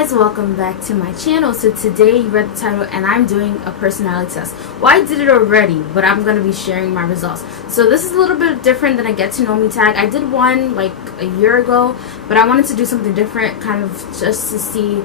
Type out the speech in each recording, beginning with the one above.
guys, welcome back to my channel. So today you read the title and I'm doing a personality test. Well, I did it already, but I'm going to be sharing my results. So this is a little bit different than a get to know me tag. I did one like a year ago, but I wanted to do something different, kind of just to see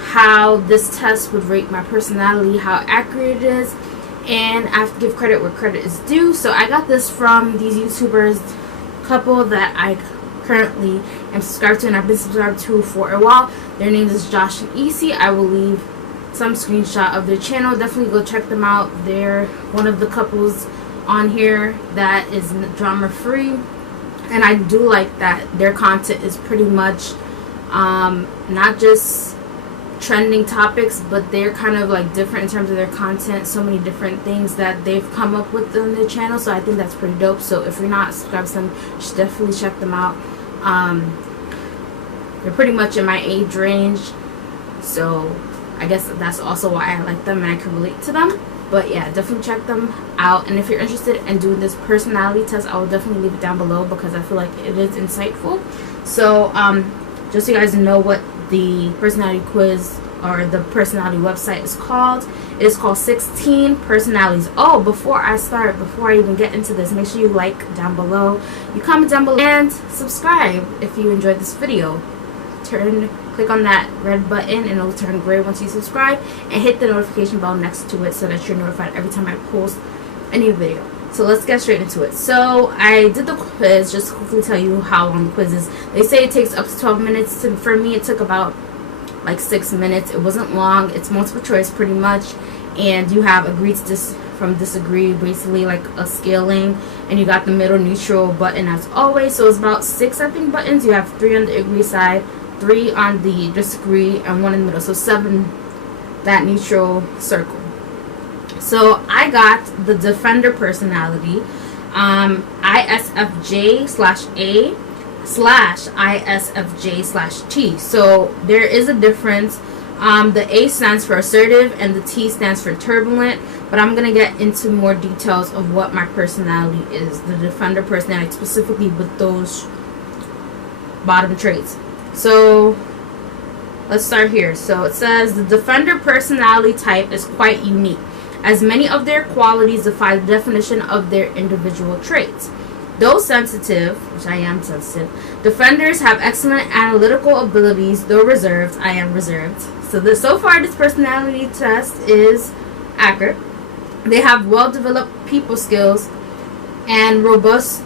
how this test would rate my personality, how accurate it is, and I have to give credit where credit is due. So I got this from these YouTubers, couple that I currently am subscribed to and I've been subscribed to for a while. Their names is Josh and EC. I will leave some screenshot of their channel. Definitely go check them out. They're one of the couples on here that is drama free, and I do like that their content is pretty much not just trending topics, but they're kind of like different in terms of their content. So many different things that they've come up with on their channel, so I think that's pretty dope. So if you're not subscribed to them, you should definitely check them out. They're pretty much in my age range, so I guess that's also why I like them and I can relate to them. But yeah, definitely check them out. And if you're interested in doing this personality test, I will definitely leave it down below because I feel like it is insightful. So just so you guys know what the personality quiz or the personality website is called, it is called 16 Personalities. Oh, before I even get into this, make sure you like down below, you comment down below, and subscribe if you enjoyed this video. Click on that red button and it'll turn gray once you subscribe, and hit the notification bell next to it so that you're notified every time I post a new video. So let's get straight into it. So I did the quiz, just to quickly tell you how long the quiz is. They say it takes up to 12 minutes. For me, it took about like 6 minutes. It wasn't long. It's multiple choice pretty much, and you have agree to disagree, basically like a scaling, and you got the middle neutral button as always. So it's about 6, I think, buttons. You have 3 on the agree side, 3 on the disagree, and 1 in the middle. So 7 that neutral circle. So I got the defender personality, ISFJ/A/ISFJ/T. So there is a difference. The A stands for assertive and the T stands for turbulent, but I'm going to get into more details of what my personality is, the defender personality, specifically with those bottom traits. So let's start here. So it says the defender personality type is quite unique, as many of their qualities defy the definition of their individual traits. Though sensitive, which I am sensitive, defenders have excellent analytical abilities. Though reserved, I am reserved. So far this personality test is accurate. They have well-developed people skills and robust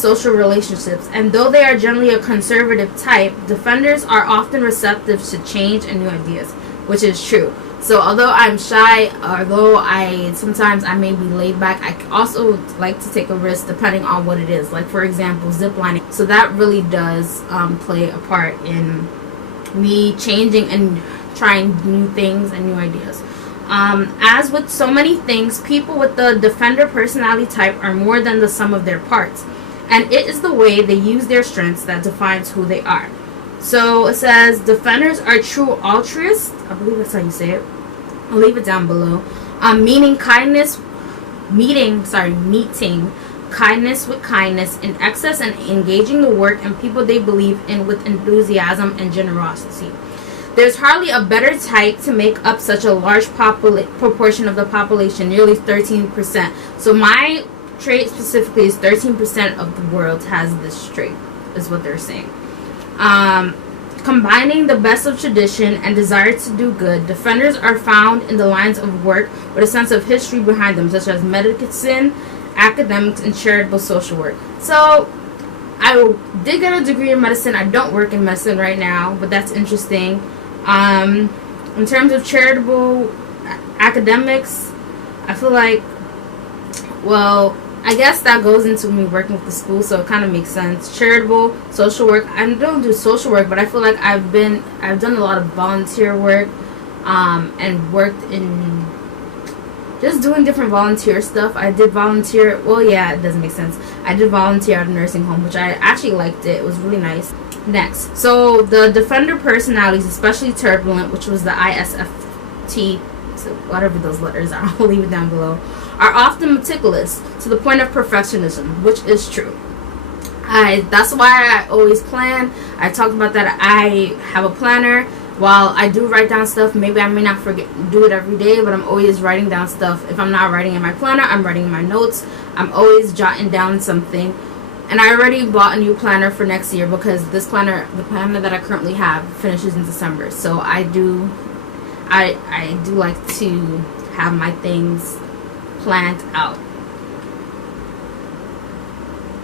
social relationships. And though they are generally a conservative type, defenders are often receptive to change and new ideas, which is true. So although I'm shy, although sometimes I may be laid back, I also like to take a risk depending on what it is. Like for example, ziplining. So that really does play a part in me changing and trying new things and new ideas. As with so many things, people with the defender personality type are more than the sum of their parts, and it is the way they use their strengths that defines who they are. So it says defenders are true altruists. I believe that's how you say it. I'll leave it down below. Meeting kindness with kindness in excess, and engaging the work and people they believe in with enthusiasm and generosity. There's hardly a better type to make up such a large proportion of the population, nearly 13%. So my trait specifically is 13% of the world has this trait, is what they're saying. Combining the best of tradition and desire to do good, defenders are found in the lines of work with a sense of history behind them, such as medicine, academics, and charitable social work. So I did get a degree in medicine. I don't work in medicine right now, but that's interesting. In terms of charitable academics, I feel like, well, I guess that goes into me working with the school, so it kind of makes sense. Charitable, social work. I don't do social work, but I feel like I've done a lot of volunteer work, and worked in just doing different volunteer stuff. I did volunteer. Well, yeah, it doesn't make sense. I did volunteer at a nursing home, which I actually liked it. It was really nice. Next, so the defender personalities, especially turbulent, which was the ISFT, so whatever those letters are, I'll leave it down below, are often meticulous to the point of perfectionism, which is true. That's why I always plan. I talked about that. I have a planner. while I do write down stuff, maybe I may not do it every day, but I'm always writing down stuff. If I'm not writing in my planner, I'm writing in my notes. I'm always jotting down something. And I already bought a new planner for next year because this planner, the planner that I currently have, finishes in December. So I do like to have my things planned out.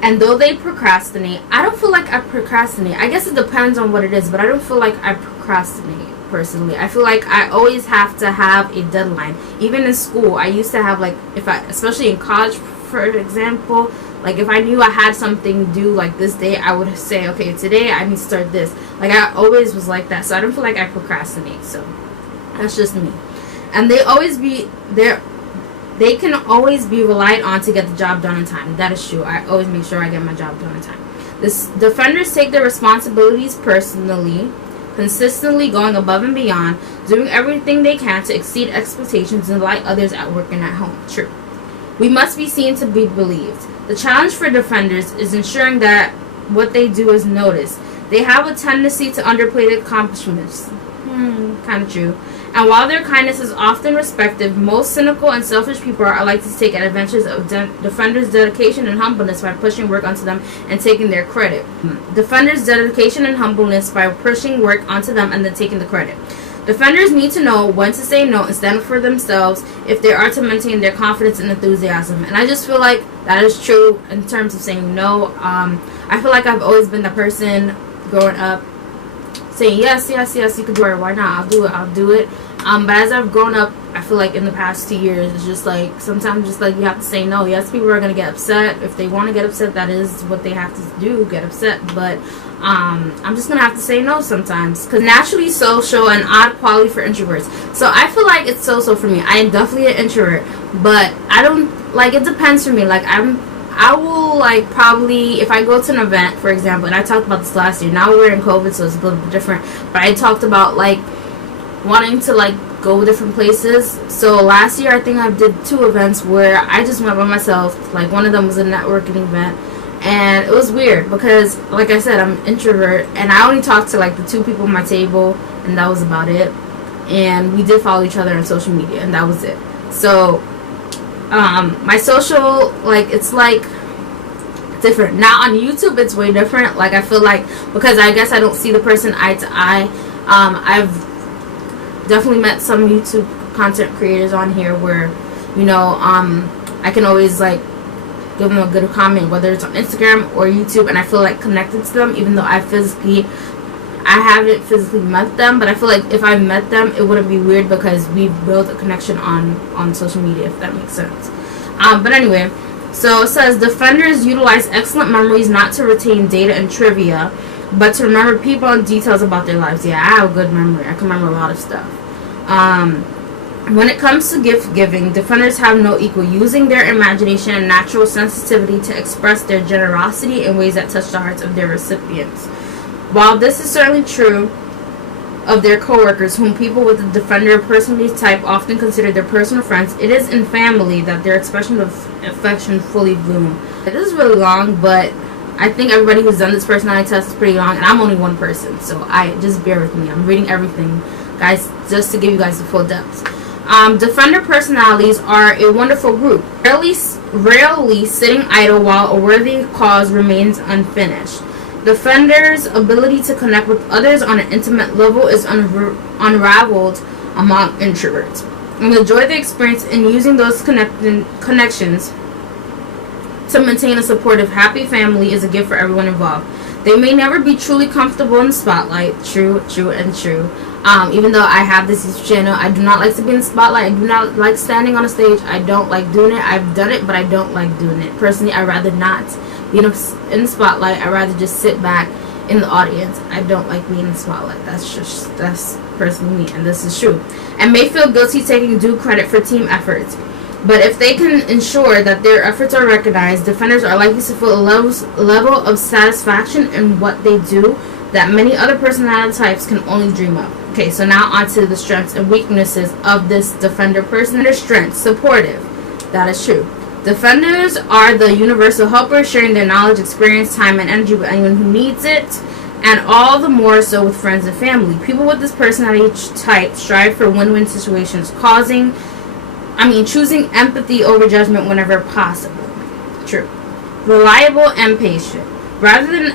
And though they procrastinate, I don't feel like I procrastinate. I guess it depends on what it is, but I don't feel like I procrastinate personally. I feel like I always have to have a deadline. Even in school, I used to have, like, especially in college, for example, like if I knew I had something due like this day, I would say, okay, today I need to start this. Like, I always was like that, so I don't feel like I procrastinate. So that's just me. And they can always be relied on to get the job done in time. That is true. I always make sure I get my job done in time. Defenders take their responsibilities personally, consistently going above and beyond, doing everything they can to exceed expectations and delight others at work and at home. True. We must be seen to be believed. The challenge for defenders is ensuring that what they do is noticed. They have a tendency to underplay their accomplishments. Kind of true. And while their kindness is often respected, most cynical and selfish people are likely to take advantage of defenders' dedication and humbleness by pushing work onto them and taking their credit. Defenders' dedication and humbleness by pushing work onto them and then taking the credit. Defenders need to know when to say no and stand up for themselves if they are to maintain their confidence and enthusiasm. And I just feel like that is true in terms of saying no. I feel like I've always been the person growing up saying yes, you can do it. Why not? I'll do it. But as I've grown up, I feel like in the past 2 years, it's just like sometimes just like you have to say no. Yes, people are gonna get upset. If they want to get upset, that is what they have to do, get upset. But I'm just gonna have to say no sometimes, because naturally social and odd quality for introverts. So I feel like it's so for me. I am definitely an introvert, but I don't like, it depends for me. Like I will, like, probably, if I go to an event, for example, and I talked about this last year. Now we're in COVID, so it's a little bit different. But I talked about, like, wanting to, like, go different places. So last year, I think I did 2 events where I just went by myself. Like, one of them was a networking event. And it was weird because, like I said, I'm an introvert. And I only talked to, like, the 2 people at my table. And that was about it. And we did follow each other on social media. And that was it. So my social, like, it's like different. Now on YouTube it's way different. Like, I feel like, because I guess I don't see the person eye to eye, I've definitely met some YouTube content creators on here where, you know, I can always, like, give them a good comment, whether it's on Instagram or YouTube, and I feel like connected to them, even though I haven't physically met them. But I feel like if I met them, it wouldn't be weird because we've built a connection on social media, if that makes sense. But anyway, so it says defenders utilize excellent memories not to retain data and trivia, but to remember people and details about their lives. Yeah, I have a good memory. I can remember a lot of stuff. When it comes to gift giving, defenders have no equal, using their imagination and natural sensitivity to express their generosity in ways that touch the hearts of their recipients. While this is certainly true of their coworkers, whom people with the defender personality type often consider their personal friends, it is in family that their expression of affection fully bloom. This is really long, but I think everybody who's done this personality test is pretty long, and I'm only one person, so just bear with me. I'm reading everything, guys, just to give you guys the full depth. Defender personalities are a wonderful group, rarely sitting idle while a worthy cause remains unfinished. Defenders' ability to connect with others on an intimate level is unraveled among introverts, and the joy they experience in using those connections to maintain a supportive, happy family is a gift for everyone involved. They may never be truly comfortable in the spotlight. True. Even though I have this YouTube channel, I do not like to be in the spotlight. I do not like standing on a stage. I don't like doing it. I've done it, but I don't like doing it. Personally, I'd rather not be in the spotlight. I'd rather just sit back in the audience. I don't like being in the spotlight. That's personally me, and this is true. And may feel guilty taking due credit for team efforts. But if they can ensure that their efforts are recognized, defenders are likely to feel a level of satisfaction in what they do that many other personality types can only dream of. Okay, so now on to the strengths and weaknesses of this defender person. Their strengths: supportive. That is true. Defenders are the universal helper, sharing their knowledge, experience, time, and energy with anyone who needs it. and all the more so with friends and family. People with this personality type strive for win-win situations, choosing empathy over judgment whenever possible. True. Reliable and patient. Rather than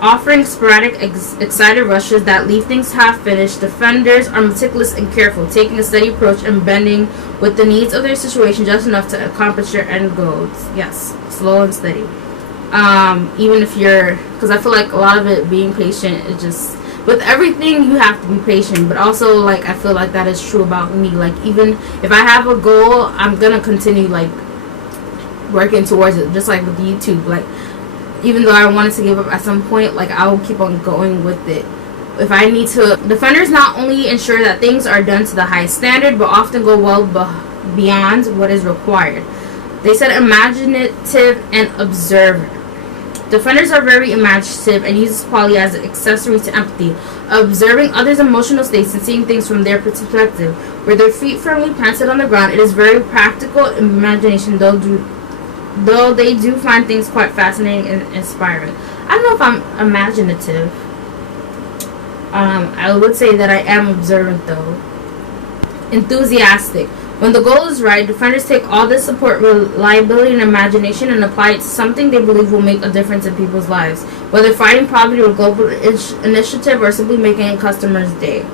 offering sporadic, excited rushes that leave things half finished, defenders are meticulous and careful, taking a steady approach and bending with the needs of their situation just enough to accomplish their end goals. Yes, slow and steady. Even if because I feel like a lot of it being patient, it just, with everything you have to be patient, but also like I feel like that is true about me. Like even if I have a goal, I'm gonna continue like working towards it, just like with YouTube. Like even though I wanted to give up at some point, like I will keep on going with it if I need to. Defenders not only ensure that things are done to the highest standard, but often go well beyond what is required. They said imaginative and observant. Defenders are very imaginative and use this quality as an accessory to empathy, observing others' emotional states and seeing things from their perspective. With their feet firmly planted on the ground, it is very practical imagination, though they do find things quite fascinating and inspiring. I don't know if I'm imaginative. I would say that I am observant though. Enthusiastic. When the goal is right, defenders take all this support, reliability, and imagination and apply it to something they believe will make a difference in people's lives, whether fighting poverty or global initiative or simply making a customer's day.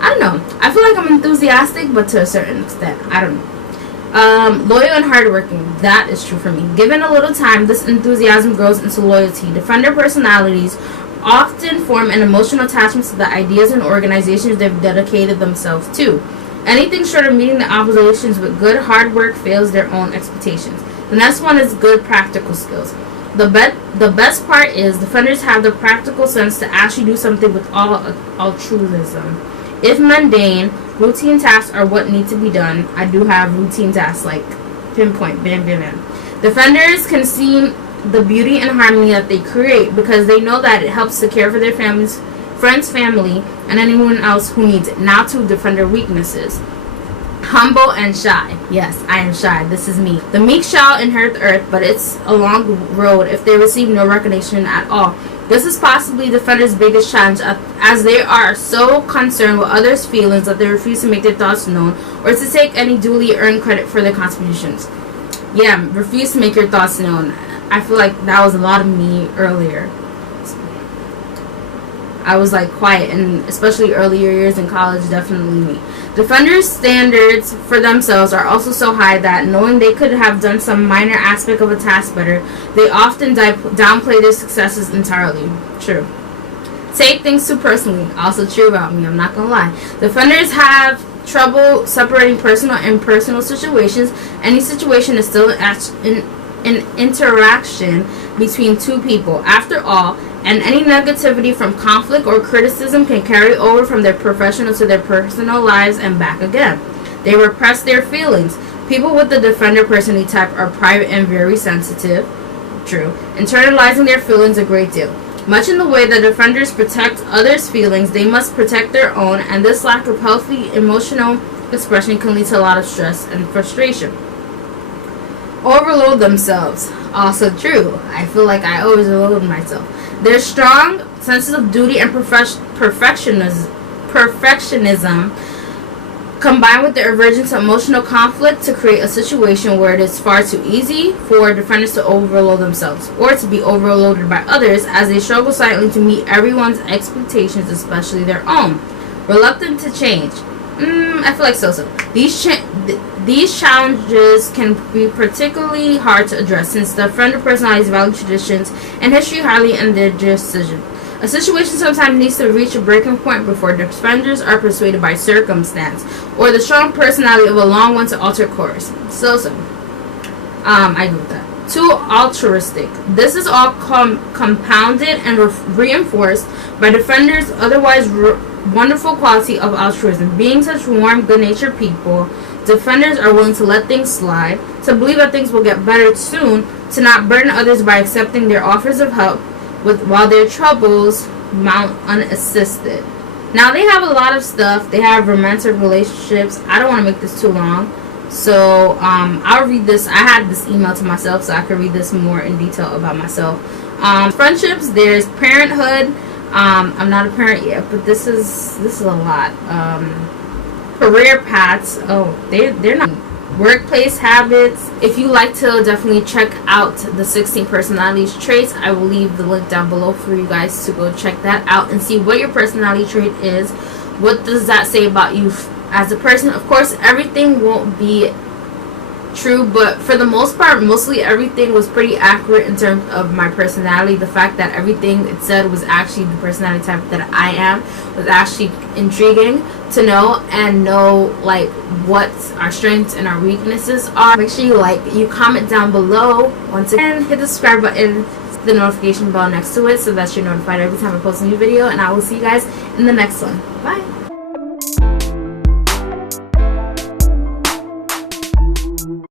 I don't know. I feel like I'm enthusiastic, but to a certain extent. I don't know. Loyal and hardworking. That is true for me. Given a little time, this enthusiasm grows into loyalty. Defender personalities often form an emotional attachment to the ideas and organizations they've dedicated themselves to. Anything short of meeting the obligations with good hard work fails their own expectations. The next one is good practical skills. The best part is defenders have the practical sense to actually do something with all altruism. If mundane, routine tasks are what need to be done, I do have routine tasks like pinpoint, bam, bam, bam. Defenders can see the beauty and harmony that they create because they know that it helps to care for their friends, family, and anyone else who needs it. Now to defender weaknesses. Humble and shy. Yes, I am shy. This is me. The meek shall inherit the earth, but it's a long road if they receive no recognition at all. This is possibly defenders' biggest challenge, as they are so concerned with others' feelings that they refuse to make their thoughts known or to take any duly earned credit for their contributions. Yeah, refuse to make your thoughts known. I feel like that was a lot of me earlier. I was like quiet, and especially earlier years in college, definitely me. Defenders' standards for themselves are also so high that knowing they could have done some minor aspect of a task better, they often downplay their successes entirely. True. Take things too personally. Also true about me, I'm not gonna lie. Defenders have trouble separating personal and impersonal situations. Any situation is still an interaction between two people. After all, and any negativity from conflict or criticism can carry over from their professional to their personal lives and back again. They repress their feelings. People with the defender personality type are private and very sensitive. True. Internalizing their feelings a great deal. Much in the way that defenders protect others' feelings, they must protect their own, and this lack of healthy emotional expression can lead to a lot of stress and frustration. Overload themselves. Also true. I feel like I always overload myself. Their strong senses of duty and perfectionism combined with their aversion to emotional conflict to create a situation where it is far too easy for defenders to overload themselves or to be overloaded by others as they struggle silently to meet everyone's expectations, especially their own. Reluctant to change. I feel like so. These challenges can be particularly hard to address since the defender personalities value traditions and history highly in their decision. A situation sometimes needs to reach a breaking point before defenders are persuaded by circumstance or the strong personality of a long one to alter course. I agree with that. Too altruistic. This is all compounded and reinforced by defenders' otherwise wonderful quality of altruism. Being such warm, good-natured people, defenders are willing to let things slide, to believe that things will get better soon, to not burden others by accepting their offers of help while their troubles mount unassisted. Now, they have a lot of stuff. They have romantic relationships. I don't want to make this too long, so I'll read this. I had this email to myself, so I could read this more in detail about myself. Friendships, there's parenthood. I'm not a parent yet, but this is a lot. Career paths, oh, they're not. Workplace habits. If you like to definitely check out the 16 personality traits, I will leave the link down below for you guys to go check that out and see what your personality trait is. What does that say about you as a person? Of course, everything won't be true, but for the most part, mostly everything was pretty accurate in terms of my personality. The fact that everything it said was actually the personality type that I am was actually intriguing to know, and know like what our strengths and our weaknesses are. Make sure you comment down below. Once again, hit the subscribe button, the notification bell next to it, so that you're notified every time I post a new video, and I will see you guys in the next one. Bye.